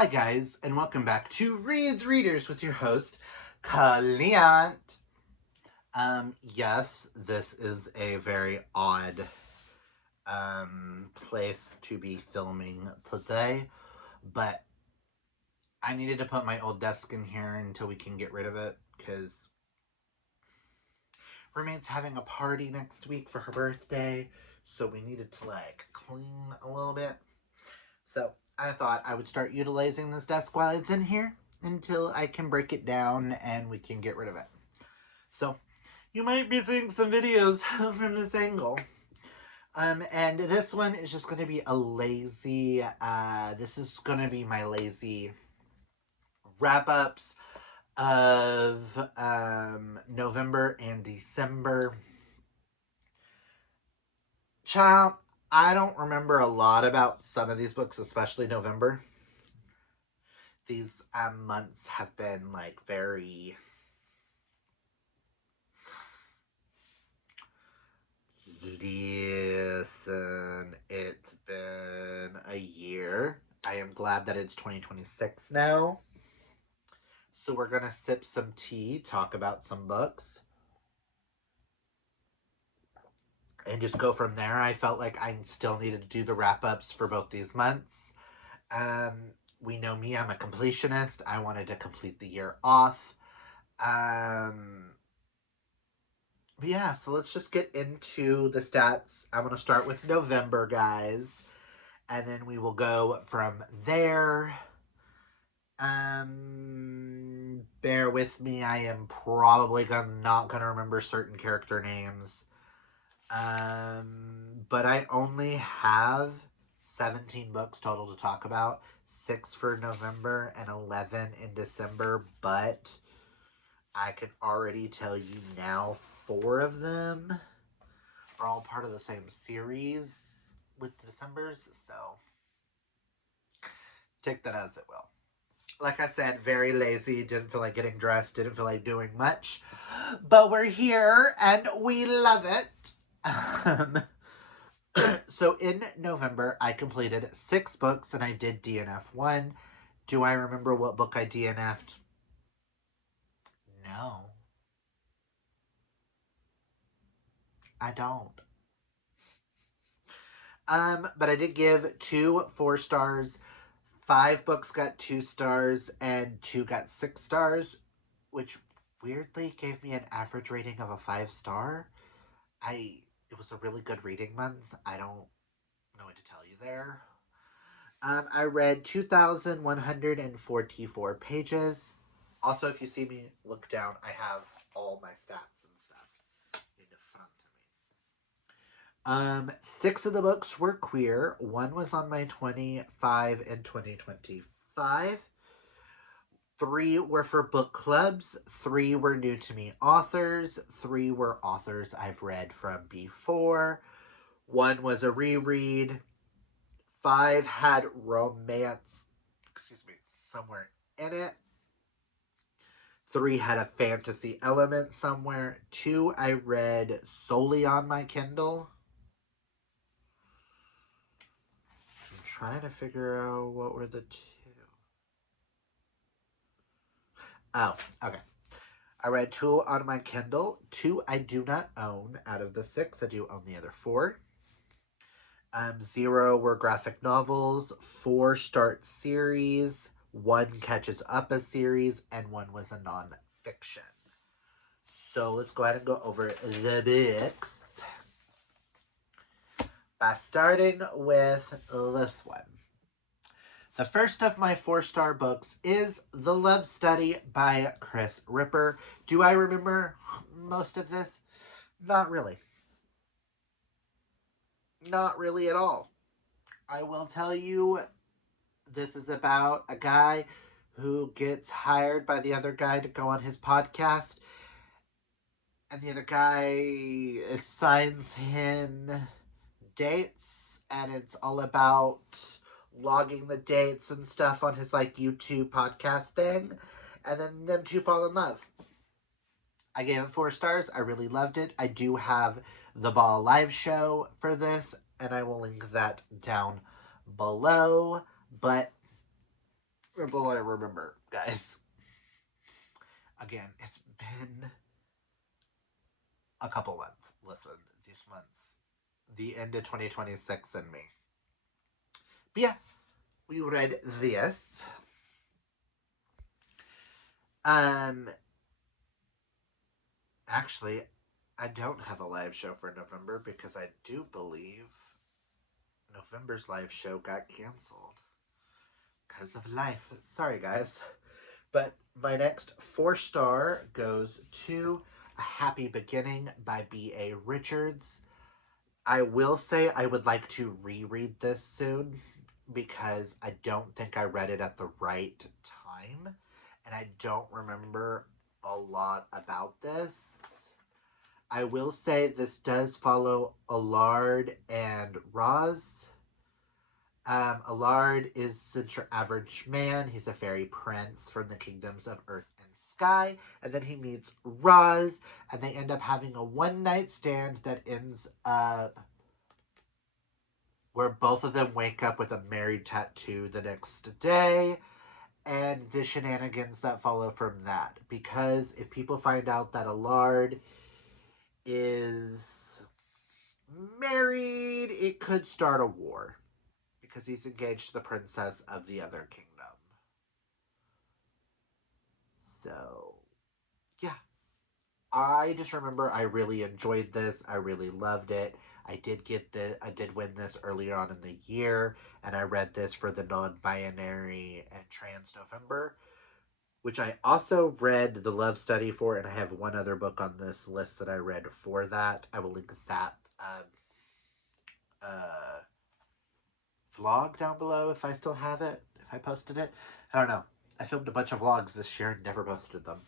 Hi guys, and welcome back to Reads Readers with your host, Kaliant. Yes, this is a very odd place to be filming today, but I needed to put my old desk in here until we can get rid of it, because roommate's having a party next week for her birthday, so we needed to, clean a little bit. So I thought I would start utilizing this desk while it's in here until I can break it down and we can get rid of it. So you might be seeing some videos from this angle. And this one is just going to be a lazy, this is going to be my lazy wrap-ups of November and December. Child, I don't remember a lot about some of these books, especially November. These months have been very... Listen, it's been a year. I am glad that it's 2026 now. So we're going to sip some tea, talk about some books, and just go from there. I felt like I still needed to do the wrap-ups for both these months. We know me, I'm a completionist. I wanted to complete the year off. But yeah, so let's just get into the stats. I'm going to start with November, guys. And then we will go from there. Bear with me. I am probably not going to remember certain character names. But I only have 17 books total to talk about. 6 for November and 11 in December. But I can already tell you now 4 of them are all part of the same series with December's. So take that as it will. Like I said, very lazy, didn't feel like getting dressed, didn't feel like doing much. But we're here, and we love it. So in November, I completed 6 books, and I did DNF 1. Do I remember what book I DNF'd? No. I don't. But I did give 2 4 stars. 5 books got 2 stars and 2 got 6 stars, which weirdly gave me an average rating of a 5-star. It was a really good reading month. I don't know what to tell you there. I read 2,144 pages. Also, if you see me look down, I have all my stats and stuff in front of me. 6 of the books were queer. 1 was on my 25 and 2025. 3 were for book clubs. 3 were new to me authors. 3 were authors I've read from before. 1 was a reread. 5 had romance, somewhere in it. 3 had a fantasy element somewhere. 2 I read solely on my Kindle. I'm trying to figure out what were the 2. Oh, okay. I read 2 on my Kindle. 2 I do not own out of the 6. I do own the other 4. 0 were graphic novels. 4 start series. 1 catches up a series. And 1 was a non-fiction. So let's go ahead and go over the books. By starting with this one. The first of my 4-star books is The Love Study by Chris Ripper. Do I remember most of this? Not really. Not really at all. I will tell you, this is about a guy who gets hired by the other guy to go on his podcast. And the other guy assigns him dates. And it's all about logging the dates and stuff on his YouTube podcast thing, and then them 2 fall in love. I gave it 4 stars. I really loved it. I do have the Ball live show for this, and I will link that down below. But But I remember, guys. Again, it's been a couple months. Listen, these months, the end of 2026 and me. But yeah, we read this. Um, actually, I don't have a live show for November because I do believe November's live show got canceled because of life. Sorry, guys. But my next 4-star goes to A Happy Beginning by B.A. Richards. I will say I would like to reread this soon because I don't think I read it at the right time. And I don't remember a lot about this. I will say this does follow Allard and Roz. Allard is your average man. He's a fairy prince from the kingdoms of Earth and Sky. And then he meets Roz, and they end up having a one-night stand that ends up where both of them wake up with a married tattoo the next day, and the shenanigans that follow from that. Because if people find out that Allard is married, it could start a war. Because he's engaged to the princess of the other kingdom. So, yeah. I just remember I really enjoyed this. I really loved it. I did win this earlier on in the year, and I read this for the non-binary and trans November, which I also read the love study for, and I have one other book on this list that I read for that. I will link that vlog down below if I still have it, if I posted it. I don't know. I filmed a bunch of vlogs this year and never posted them.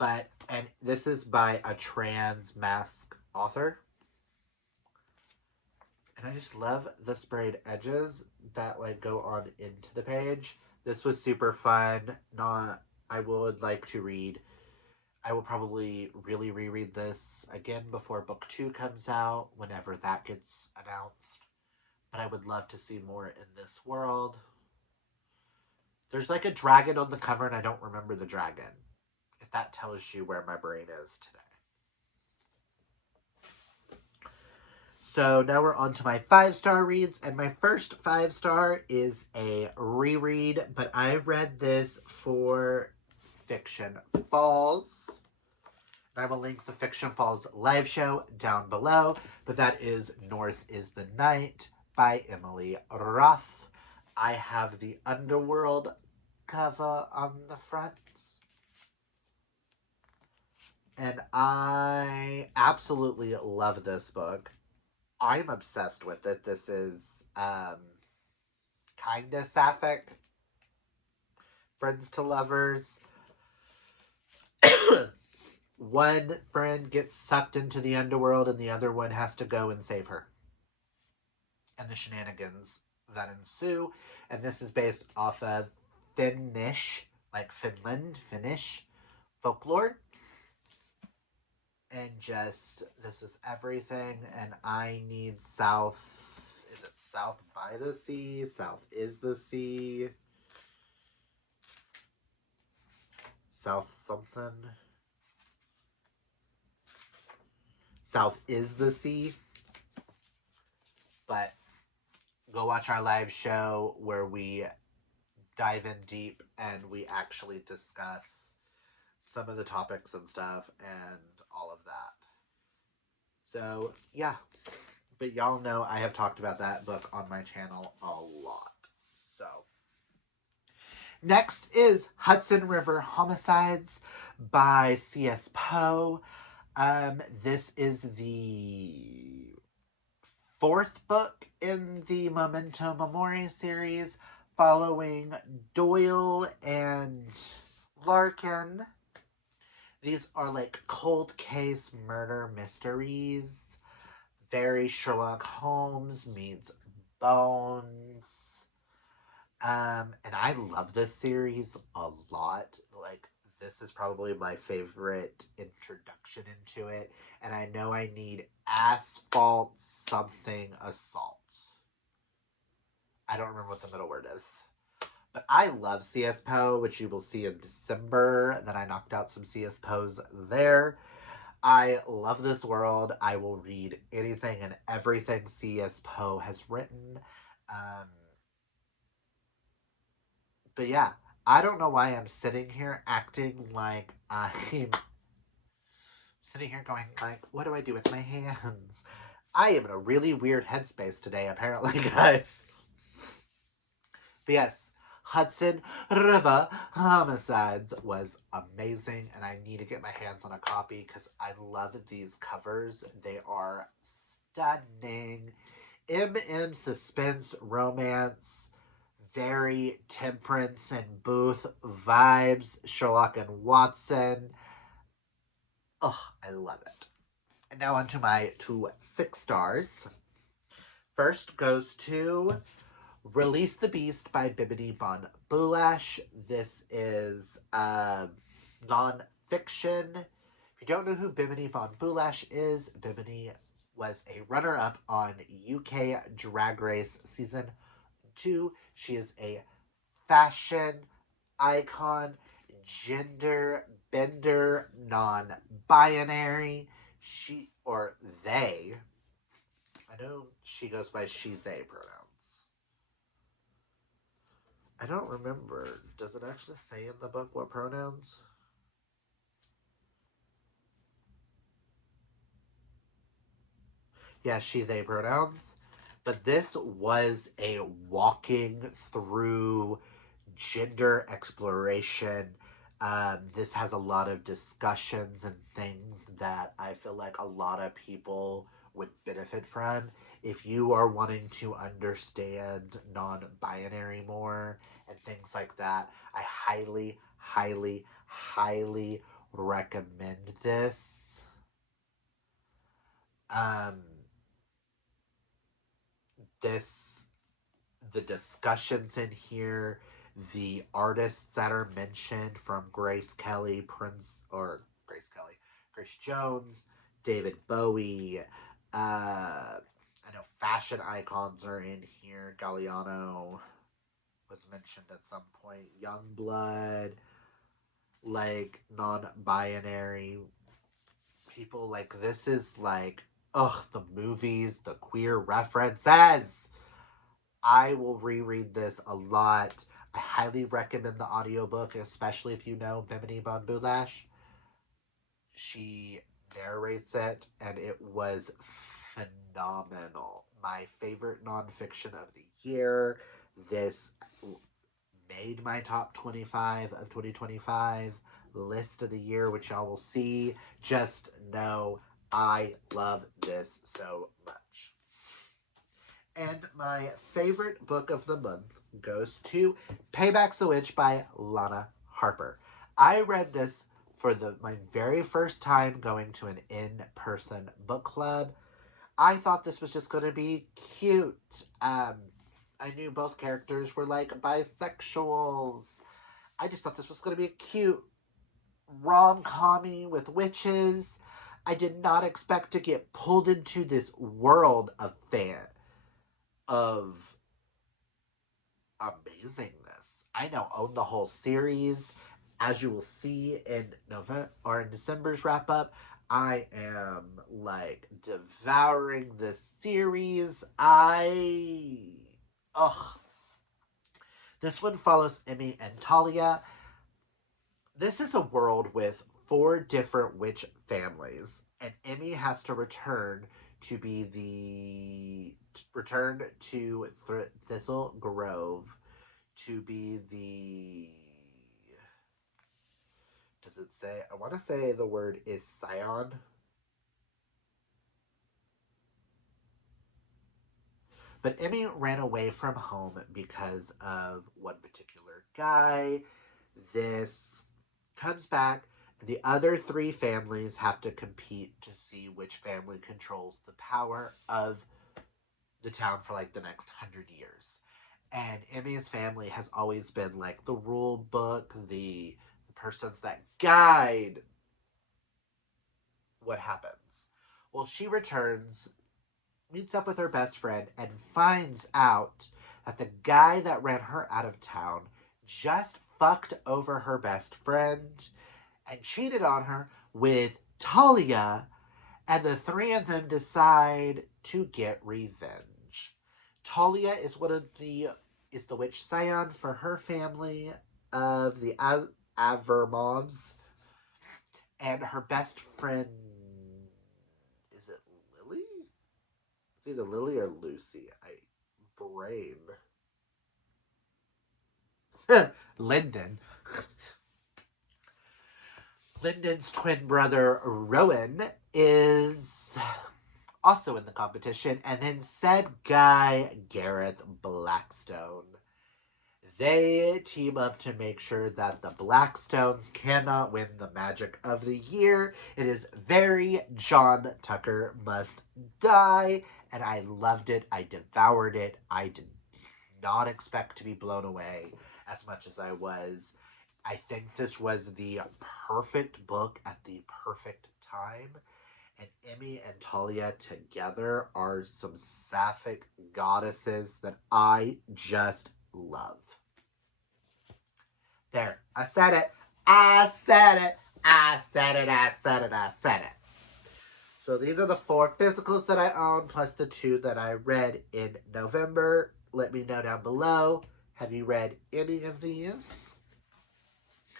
And this is by a trans mask author. And I just love the sprayed edges that like go on into the page. This was super fun. I would like to read. I will probably really reread this again before book 2 comes out, whenever that gets announced. But I would love to see more in this world. There's like a dragon on the cover, and I don't remember the dragon. If that tells you where my brain is today. So now we're on to my 5-star reads, and my first 5-star is a reread, but I read this for Fiction Falls. And I will link the Fiction Falls live show down below, but that is North is the Night by Emily Roth. I have the Underworld cover on the front. And I absolutely love this book. I'm obsessed with it. This is kinda sapphic. Friends to lovers. One friend gets sucked into the underworld and the other one has to go and save her. And the shenanigans that ensue. And this is based off of Finnish, like Finland, Finnish folklore. And just, this is everything. And I need South. Is it South by the Sea? South is the sea. South something. South is the sea. But go watch our live show where we dive in deep and we actually discuss some of the topics and stuff and all of that. So, yeah. But y'all know I have talked about that book on my channel a lot. So, next is Hudson River Homicides by C.S. Poe. This is the 4th book in the Memento Mori series, following Doyle and Larkin. These are like cold case murder mysteries. Very Sherlock Holmes meets Bones. And I love this series a lot. Like, this is probably my favorite introduction into it. And I know I need asphalt something assault. I don't remember what the middle word is. I love CS Poe, which you will see in December. And then I knocked out some CS Poes there. I love this world. I will read anything and everything C.S. Poe has written. Um, but yeah, I don't know why I'm sitting here acting like I'm sitting here going like, what do I do with my hands? I am in a really weird headspace today, apparently, guys. But yes, Hudson River Homicides was amazing, and I need to get my hands on a copy because I love these covers. They are stunning. MM suspense romance, very Temperance and Booth vibes, Sherlock and Watson. Oh, I love it. And now on to my two 6 stars. First goes to Release the Beast by Bimini Bon Boulash. This is non-fiction. If you don't know who Bimini Bon Boulash is, Bimini was a runner-up on UK Drag Race Season 2. She is a fashion icon, gender bender, non-binary. She or they. I know she goes by she they pronouns. I don't remember. Does it actually say in the book what pronouns? Yeah, she they pronouns. But this was a walking through gender exploration. This has a lot of discussions and things that I feel like a lot of people would benefit from. If you are wanting to understand non binary more and things like that, I highly, highly, highly recommend this. Um, this the discussions in here, the artists that are mentioned from Grace Kelly, Grace Jones, David Bowie. I know fashion icons are in here. Galliano was mentioned at some point. Youngblood, like non-binary people. Like this is like, ugh, the movies, the queer references. I will reread this a lot. I highly recommend the audiobook, especially if you know Bimini Bon Boulash. She narrates it, and it was phenomenal. My favorite nonfiction of the year. This made my top 25 of 2025 list of the year, which y'all will see. Just know I love this so much. And my favorite book of the month goes to Payback's a Witch by Lana Harper. I read this for my very first time going to an in-person book club. I thought this was just going to be cute. I knew both characters were like bisexuals. I just thought this was going to be a cute rom-commy with witches. I did not expect to get pulled into this world of amazingness. I now own the whole series. As you will see in November or in December's wrap up, I am like devouring this series. Ugh. This one follows Emmy and Talia. This is a world with 4 different witch families, and Emmy has to to be return to Thistle Grove to be the. Does it say? I want to say the word is Scion. But Emmy ran away from home because of one particular guy. This comes back. The other 3 families have to compete to see which family controls the power of the town for like the next 100 years. And Emmy's family has always been like the rule book, the persons that guide what happens. Well, she returns, meets up with her best friend, and finds out that the guy that ran her out of town just fucked over her best friend and cheated on her with Talia, and the three of them decide to get revenge. Talia is the witch scion for her family of the Avermovs, and her best friend, is it Lily? It's either Lily or Lucy. Brain. Lyndon. Lyndon's twin brother Rowan is also in the competition, and then said guy Gareth Blackstone. They team up to make sure that the Blackstones cannot win the Magic of the Year. It is very John Tucker Must Die, and I loved it. I devoured it. I did not expect to be blown away as much as I was. I think this was the perfect book at the perfect time. And Emmy and Talia together are some sapphic goddesses that I just love. There, I said it. I said it. I said it. I said it. I said it. So these are the 4 physicals that I own, plus the 2 that I read in November. Let me know down below. Have you read any of these?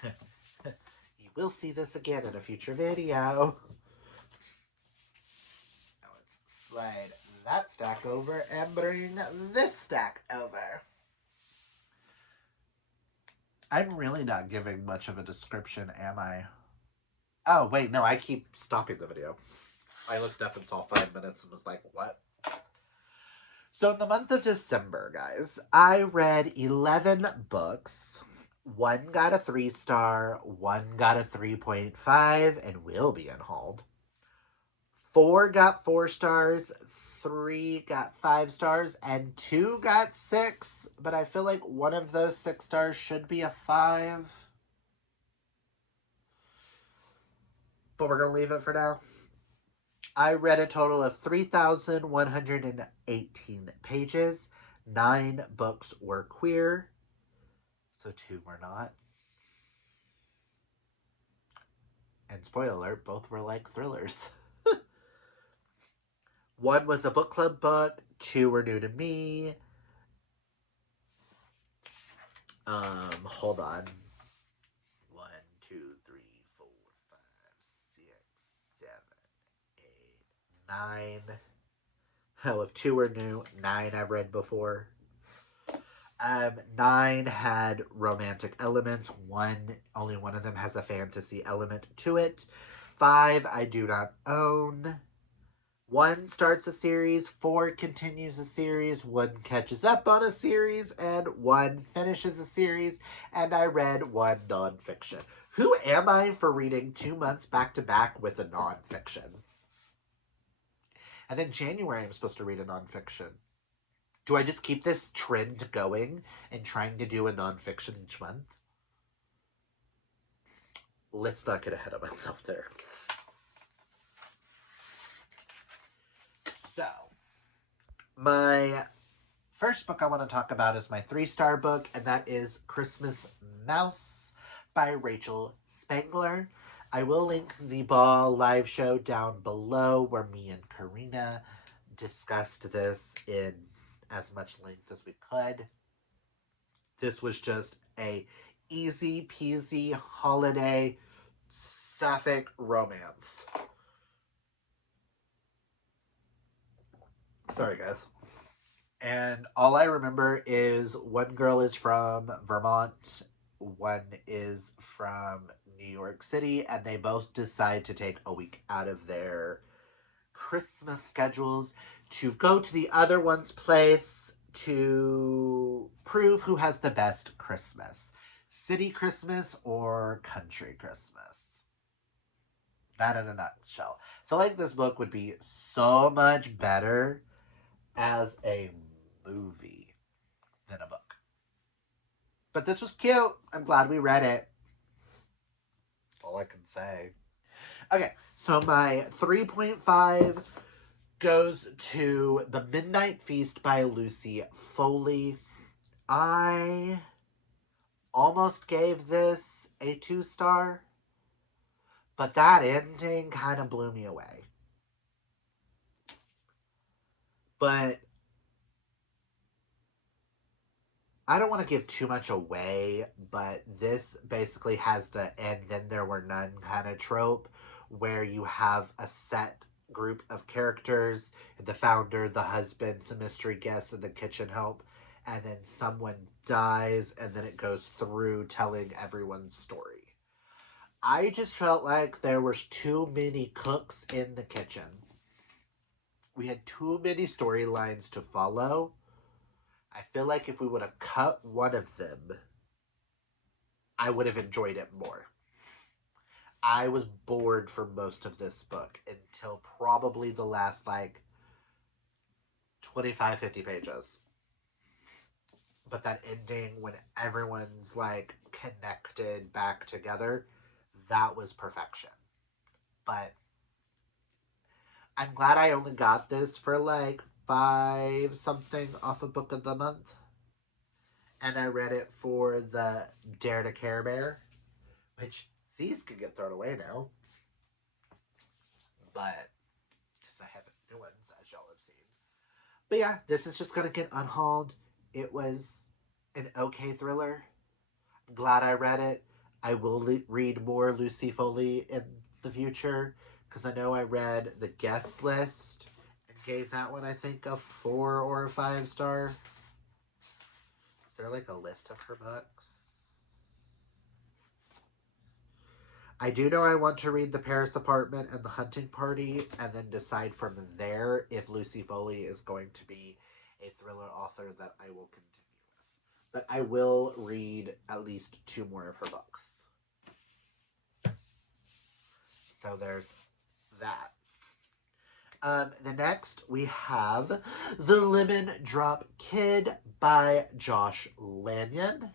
You will see this again in a future video. Now let's slide that stack over and bring this stack over. I'm really not giving much of a description, am I? Oh, wait, no, I keep stopping the video. I looked up and saw 5 minutes and was like, what? So in the month of December, guys, I read 11 books. 1 got a 3-star, 1 got a 3.5, and will be unhauled. 4 got 4 stars, 3 got 5 stars, and 2 got 6, but I feel like one of those 6 stars should be a 5. But we're going to leave it for now. I read a total of 3,118 pages. 9 books were queer, so 2 were not. And spoiler alert, both were like thrillers. 1 was a book club book, 2 were new to me. Hold on. 1, 2, 3, 4, 5, 6, 7, 8, 9. Hell, if 2 were new, 9 I've read before. 9 had romantic elements. Only one of them has a fantasy element to it. 5 I do not own. 1 starts a series, 4 continues a series, 1 catches up on a series, and 1 finishes a series, and I read 1 nonfiction. Who am I for reading 2 months back to back with a nonfiction? And then January I'm supposed to read a nonfiction. Do I just keep this trend going and trying to do a nonfiction each month? Let's not get ahead of myself there. So, my first book I want to talk about is my 3-star book, and that is Christmas Mouse by Rachel Spangler. I will link the ball live show down below where me and Karina discussed this in as much length as we could. This was just a easy peasy holiday sapphic romance. Sorry, guys. And all I remember is 1 girl is from Vermont, 1 is from New York City, and they both decide to take a week out of their Christmas schedules to go to the other one's place to prove who has the best Christmas. City Christmas or country Christmas. That in a nutshell. I feel like this book would be so much better as a movie than a book. But this was cute. I'm glad we read it. That's all I can say. Okay, so my 3.5 goes to The Midnight Feast by Lucy Foley. I almost gave this a 2-star, but that ending kind of blew me away. But I don't want to give too much away, but this basically has the "and then there were none" kind of trope where you have a set group of characters: the founder, the husband, the mystery guest, and the kitchen help, and then someone dies, and then it goes through telling everyone's story. I just felt like there was too many cooks in the kitchen. We had too many storylines to follow. I feel like if we would have cut one of them, I would have enjoyed it more. I was bored for most of this book until probably the last 25, 50 pages. But that ending when everyone's connected back together, that was perfection. But I'm glad I only got this for 5 something off of Book of the Month. And I read it for the Dare to Care Bear, which these can get thrown away now. But, because I haven't new ones, as y'all have seen. But yeah, this is just going to get unhauled. It was an okay thriller. I'm glad I read it. I will read more Lucy Foley in the future, because I know I read the guest list and gave that one, I think, a 4 or a 5-star. Is there a list of her books? I do know I want to read The Paris Apartment and The Hunting Party, and then decide from there if Lucy Foley is going to be a thriller author that I will continue with. But I will read at least 2 more of her books. So there's that. The next we have The Lemon Drop Kid by Josh Lanyon.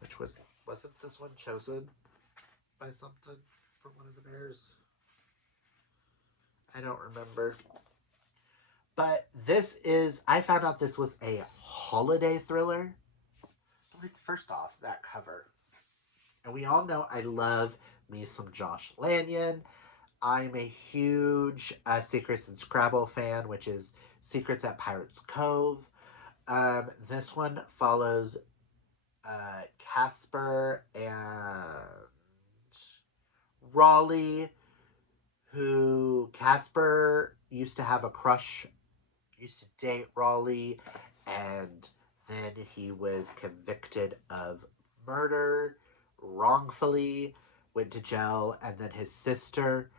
Which wasn't this one chosen by something from one of the bears? I don't remember. But this is, I found out this was a holiday thriller. First off, that cover. And we all know I love me some Josh Lanyon. I'm a huge Secrets and Scrabble fan, which is Secrets at Pirates Cove. This one follows Casper and Raleigh, who Casper used to have a crush, used to date Raleigh, and then he was convicted of murder wrongfully, went to jail, and then his sister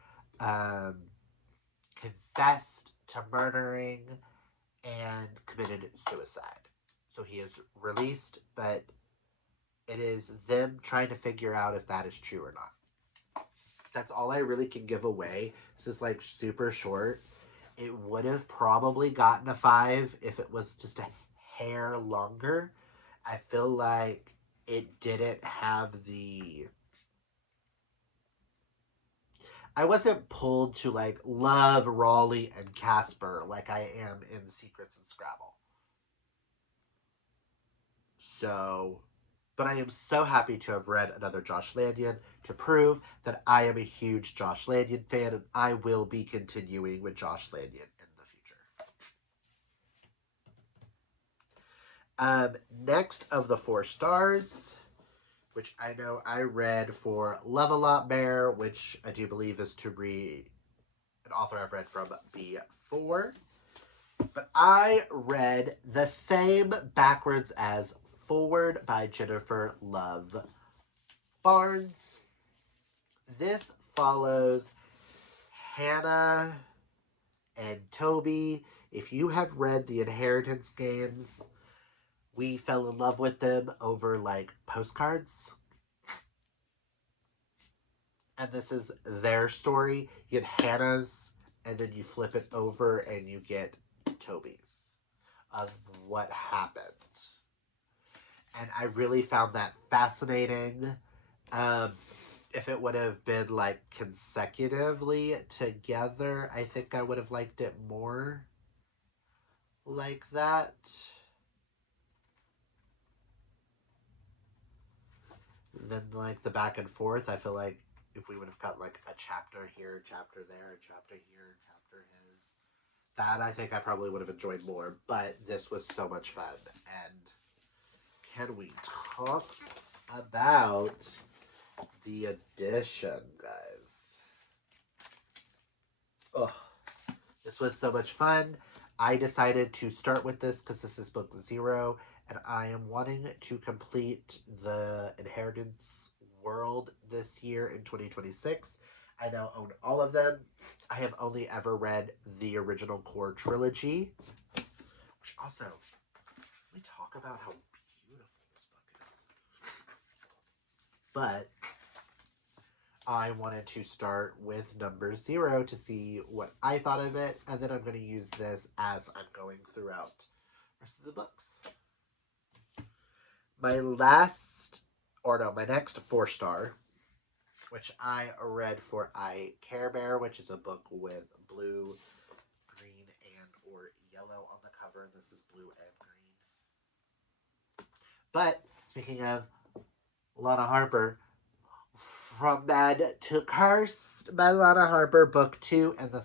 confessed to murdering and committed suicide. So he is released, but it is them trying to figure out if that is true or not. That's all I really can give away. This is super short. It would have probably gotten a 5 if it was just a hair longer. I feel like it didn't have the... I wasn't pulled to love Raleigh and Casper like I am in Secrets and Scrabble. So, but I am so happy to have read another Josh Lanyon to prove that I am a huge Josh Lanyon fan, and I will be continuing with Josh Lanyon in the future. Next of the 4 stars, which I know I read for Love a Lot Bear, which I do believe is to read an author I've read from before. But I read The Same Backwards as Forward by Jennifer Love Barnes. This follows Hannah and Toby. If you have read the Inheritance games, we fell in love with them over postcards. And this is their story. You get Hannah's, and then you flip it over and you get Toby's of what happened. And I really found that fascinating. If it would have been consecutively together, I think I would have liked it more like that. than like the back and forth. I feel like if we would have got like a chapter here, a chapter there, a chapter here, a chapter his, that I think I probably would have enjoyed more. But this was so much fun. And can we talk about the edition, guys? Ugh. This was so much fun. I decided to start with this because this is book 0, and I am wanting to complete the Inheritance world this year in 2026. I now own all of them. I have only ever read the original core trilogy, which also, let me talk about how beautiful this book is. But I wanted to start with number 0 to see what I thought of it, and then I'm going to use this as I'm going throughout the rest of the books. My next 4-star, which I read for I Care Bear, which is a book with blue, green, and or yellow on the cover. This is blue and green. But speaking of Lana Harper, From Bad to Cursed by Lana Harper, Book 2, and the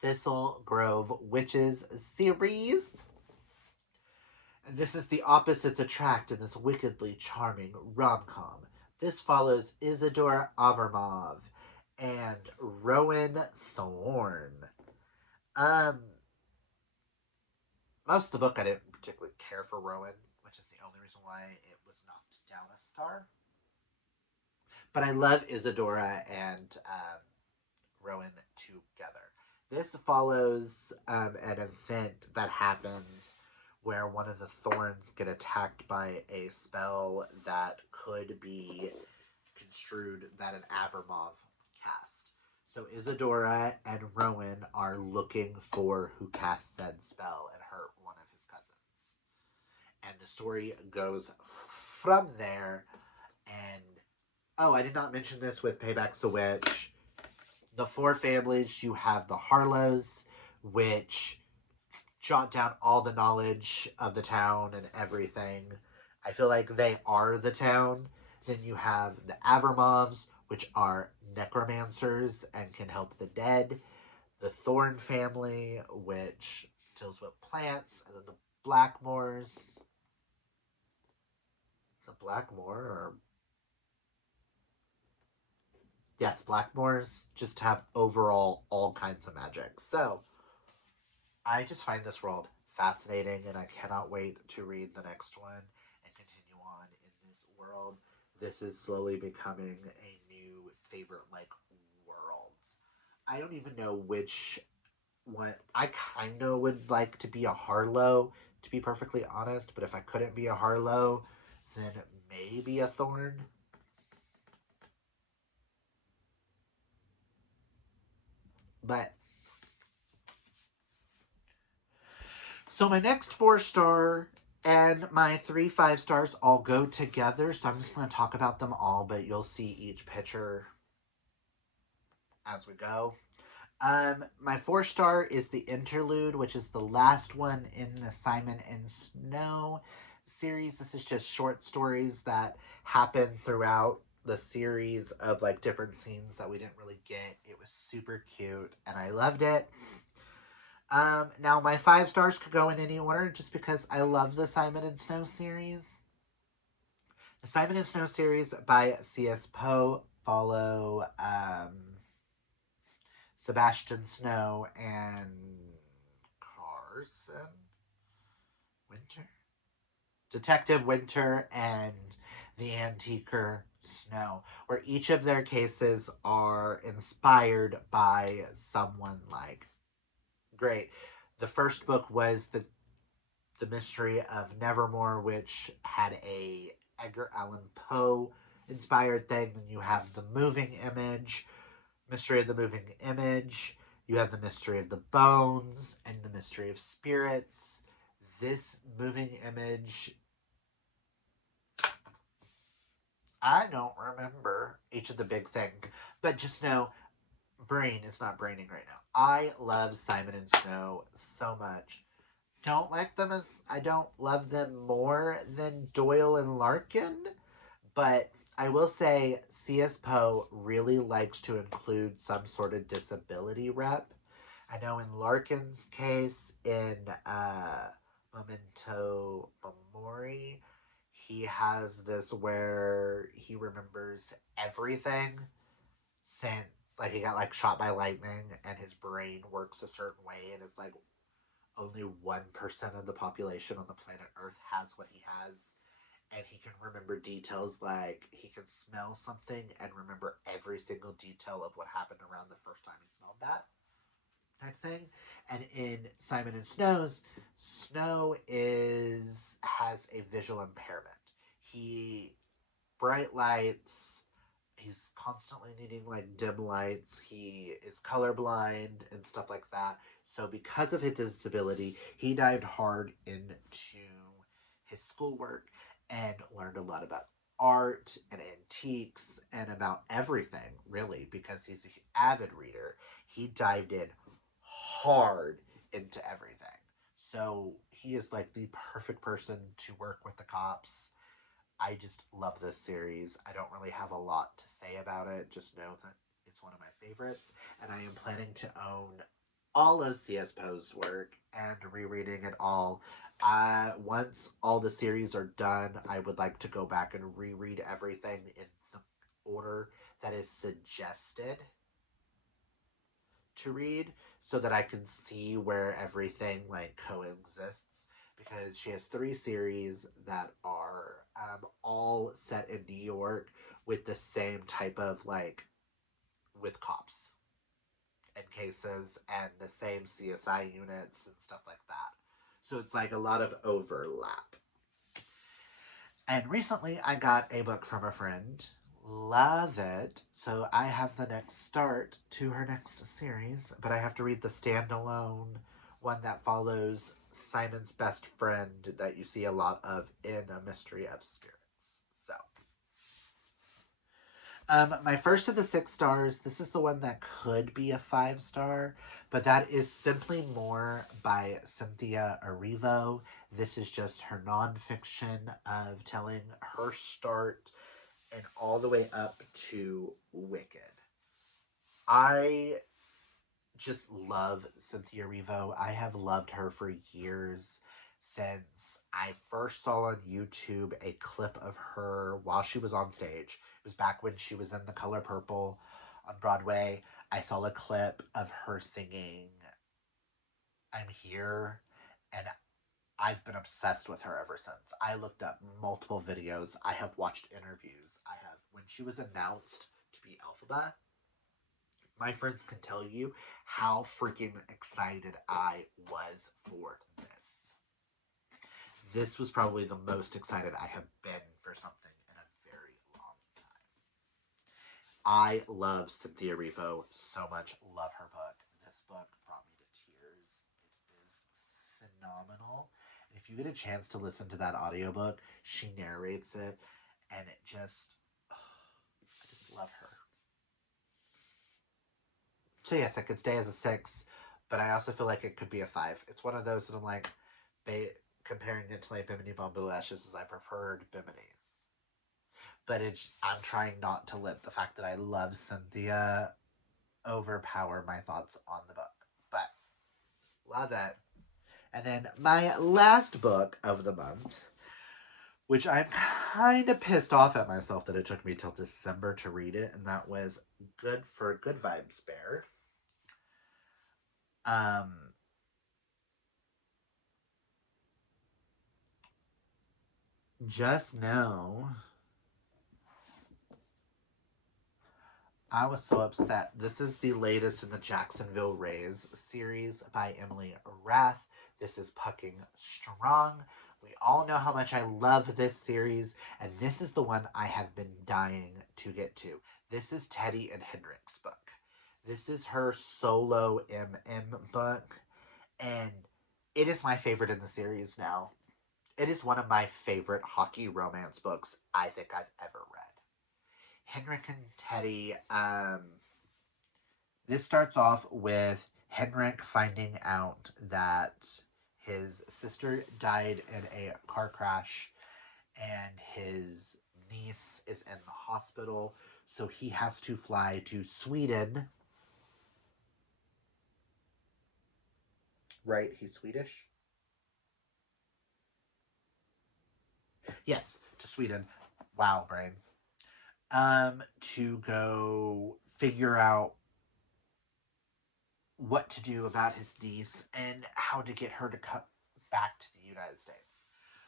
Thistle Grove Witches series. And this is the opposites attract in this wickedly charming rom-com. This follows Isadora Avramov and Rowan Thorne. Most of the book I didn't particularly care for Rowan, which is the only reason why it was knocked down a star. But I love Isadora and Rowan together. This follows an event that happens where one of the Thorns get attacked by a spell that could be construed that an Avramov cast. So Isadora and Rowan are looking for who cast said spell and hurt one of his cousins. And the story goes from there. And oh, I did not mention this with Payback's a Witch. The 4 families, you have the Harlows, which jot down all the knowledge of the town and everything. I feel like they are the town. Then you have the Avramovs, which are necromancers and can help the dead. The Thorn family, which deals with plants. And then the Blackmores. Is it Blackmore or... Yes, Blackmores just have overall all kinds of magic. So, I just find this world fascinating, and I cannot wait to read the next one and continue on in this world. This is slowly becoming a new favorite, like, world. I don't even know which one. I kind of would like to be a Harlow, to be perfectly honest, but if I couldn't be a Harlow, then maybe a Thorn. But so my next 4-star and my 3 5-stars all go together. So I'm just going to talk about them all, but you'll see each picture as we go. My 4-star is the Interlude, which is the last one in the Simon and Snow series. This is just short stories that happen throughout the series of like different scenes that we didn't really get. It was super cute and I loved it. Now my 5 stars could go in any order just because I love the Simon and Snow series. The Simon and Snow series by C.S. Poe follow Sebastian Snow and Carson Winter? Detective Winter and the Antiquer Snow, where each of their cases are inspired by someone like great. The first book was the Mystery of Nevermore, which had a Edgar Allan Poe inspired thing. Then you have the Moving Image, Mystery of the Moving Image. You have the Mystery of the Bones and the Mystery of Spirits. This Moving Image, I don't remember each of the big things, but just know brain is not braining right now. I love Simon and Snow so much. Don't like them as I don't love them more than Doyle and Larkin, but I will say C.S. Poe really likes to include some sort of disability rep. I know in Larkin's case, in Memento Mori, he has this where he remembers everything since like he got like shot by lightning and his brain works a certain way and it's like only 1% of the population on the planet Earth has what he has, and he can remember details like he can smell something and remember every single detail of what happened around the first time he smelled that type thing. And in Simon and Snow is has a visual impairment. He bright lights. He's constantly needing like dim lights. He is colorblind and stuff like that. So because of his disability, he dived hard into his schoolwork and learned a lot about art and antiques and about everything, really, because he's an avid reader. He dived in hard into everything. So he is like the perfect person to work with the cops. I just love this series. I don't really have a lot to say about it. Just know that it's one of my favorites, and I am planning to own all of C.S. Poe's work and rereading it all. Once all the series are done, I would like to go back and reread everything in the order that is suggested to read so that I can see where everything like coexists, because she has three series that are all set in New York with the same type of like with cops and cases and the same CSI units and stuff like that. So it's like a lot of overlap. And recently I got a book from a friend. Love it. So I have the next start to her next series, but I have to read the standalone one that follows Simon's best friend that you see a lot of in A Mystery of Spirits. So, my first of the 6 stars, this is the one that could be a 5 star, but that is Simply More by Cynthia Erivo. This is just her nonfiction of telling her start and all the way up to Wicked. I just love Cynthia Erivo. I have loved her for years since I first saw on YouTube a clip of her while she was on stage. It was back when she was in The Color Purple on Broadway. I saw a clip of her singing I'm Here, and I've been obsessed with her ever since. I looked up multiple videos. I have watched interviews. I have, when she was announced to be Elphaba, my friends can tell you how freaking excited I was for this. This was probably the most excited I have been for something in a very long time. I love Cynthia Erivo so much. Love her book. This book brought me to tears. It is phenomenal. And if you get a chance to listen to that audiobook, she narrates it, and it just, I just love her. So yes, I could stay as a 6, but I also feel like it could be a 5. It's one of those that I'm like, comparing it to like Bimini Bon Boulaches as I preferred Bimini's. But I'm trying not to let the fact that I love Cynthia overpower my thoughts on the book. But love it. And then my last book of the month, which I'm kind of pissed off at myself that it took me till December to read it, and that was Good Vibes Bear. Just know I was so upset. This is the latest in the Jacksonville Rays series by Emily Rath. This is Pucking Strong. We all know how much I love this series, and this is the one I have been dying to get to. This is Teddy and Hendric's book. This is her solo MM book, and it is my favorite in the series now. It is one of my favorite hockey romance books I think I've ever read. Henrik and Teddy, this starts off with Henrik finding out that his sister died in a car crash, and his niece is in the hospital, so he has to fly to Sweden. Right, he's Swedish? Yes, to Sweden. Wow, brain. To go figure out what to do about his niece and how to get her to come back to the United States.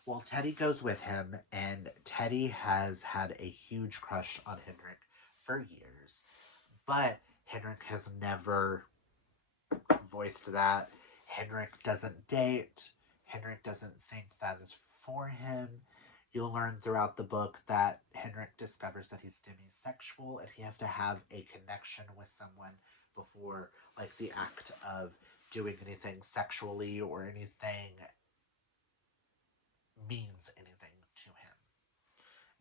Well, Teddy goes with him, and Teddy has had a huge crush on Henrik for years, but Henrik has never voiced that. Henrik doesn't date. Henrik doesn't think that is for him. You'll learn throughout the book that Henrik discovers that he's demisexual and he has to have a connection with someone before, like, the act of doing anything sexually or anything means anything to him.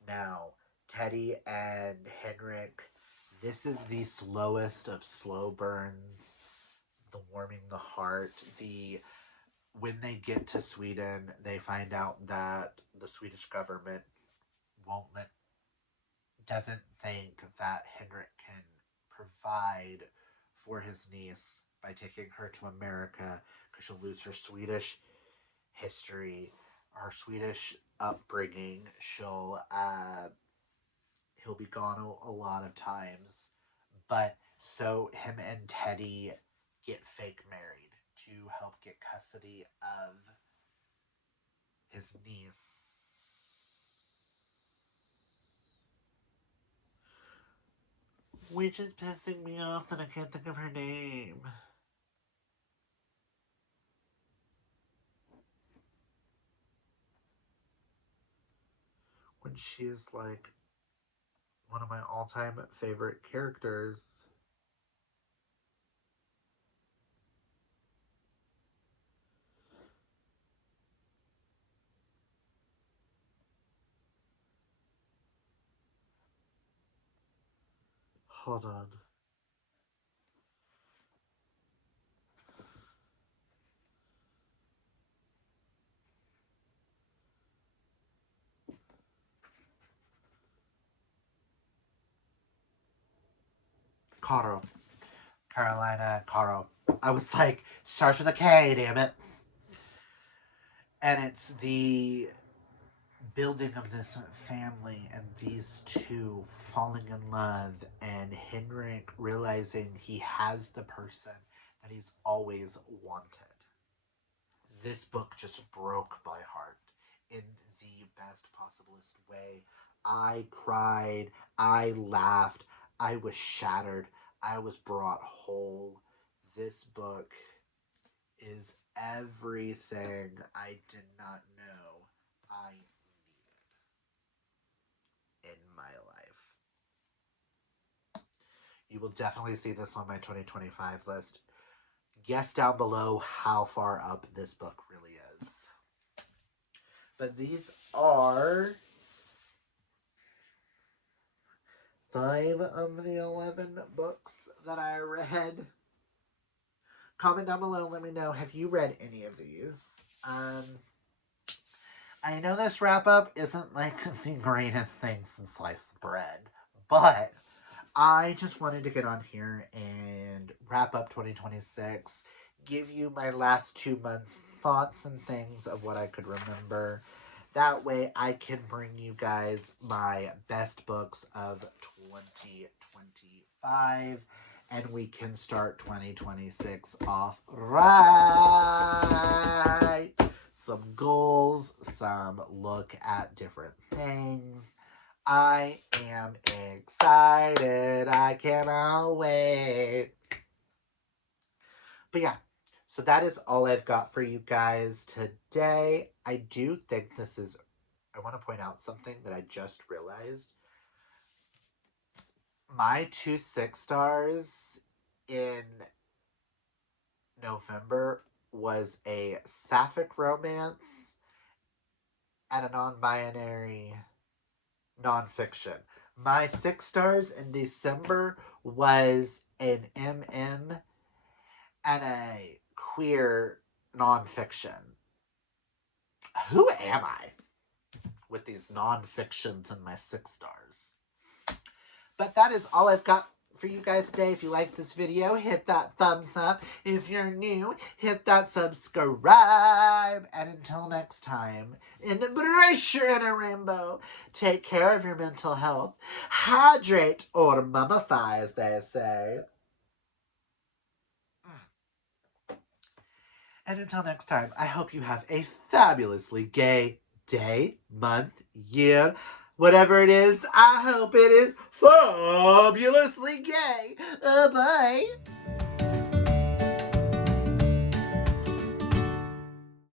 Now, Teddy and Henrik, this is the slowest of slow burns, the warming the heart, the when they get to Sweden, they find out that the Swedish government won't let doesn't think that Henrik can provide for his niece by taking her to America because she'll lose her Swedish history, her Swedish upbringing. He'll be gone a lot of times, but so him and Teddy get fake married to help get custody of his niece. Which is pissing me off that I can't think of her name. When she is like one of my all-time favorite characters. Hold on. Caro. Carolina Caro. I was like, starts with a K, damn it. And it's the building of this family and these two falling in love and Henrik realizing he has the person that he's always wanted. This book just broke my heart in the best possiblest way. I cried, I laughed, I was shattered, I was brought whole. This book is everything I did not know I needed in my life. You will definitely see this on my 2025 list. Guess down below how far up this book really is. But these are 5 of the 11 books that I read. Comment down below, let me know, have you read any of these? I know this wrap up isn't like the greatest thing since sliced bread, but I just wanted to get on here and wrap up 2026, give you my last 2 months' thoughts and things of what I could remember. That way I can bring you guys my best books of 2025 and we can start 2026 off right. Some goals, some look at different things. I am excited. I cannot wait. But yeah, so that is all I've got for you guys today. I do think this is, I want to point out something that I just realized. My 2 6 stars in November was a sapphic romance and a non-binary nonfiction. My 6 stars in December was an MM and a queer nonfiction. Who am I? with these non-fictions and my 6 stars. But that is all I've got for you guys today. If you like this video, hit that thumbs up. If you're new, hit that subscribe. And until next time, embrace your inner rainbow. Take care of your mental health. Hydrate or mummify, as they say. And until next time, I hope you have a fabulously gay day, month, year, whatever it is. I hope it is fabulously gay. Bye.